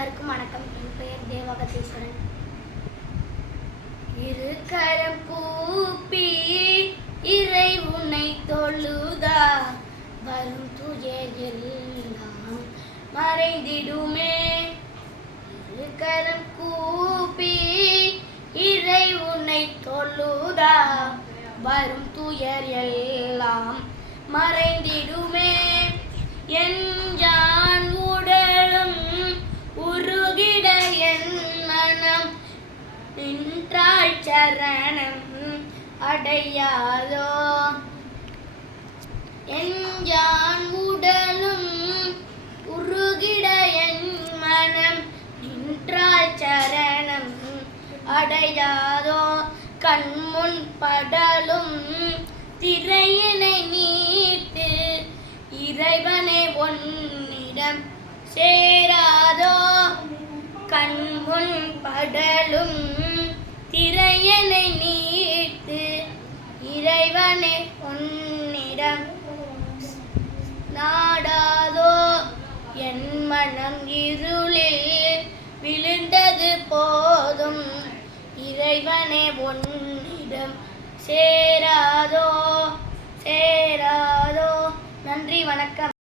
அனைவருக்கும் வணக்கம். என் பெயர் தேவகதீஸ்வரன். இருக்கரம் கூப்பி இறை உன்னை தொழுதா வரும் துயர் எல்லாம் மறைந்திடுமே. இருக்கரம் கூப்பி இறை உன்னை தொழுதா வரும் துயர் எல்லாம் மறைந்திடுமே. என் உருகிட என் மனம் நின்றாள் சரணம் அடையாதோ. என் உடலும் உருகிட என் மனம் நின்றாள் சரணம் அடையாதோ. கண்முன் படலும் திரையினை நீட்டு இறைவனை உன்னிடம் சேராதோ. கண்முன் படலும் திரையனை நீட்டு இறைவனை உன்னிடம் நாடாதோ. என் மனம் இருளில் விழுந்தது போதும் இறைவனை உன்னிடம் சேராதோ. நன்றி, வணக்கம்.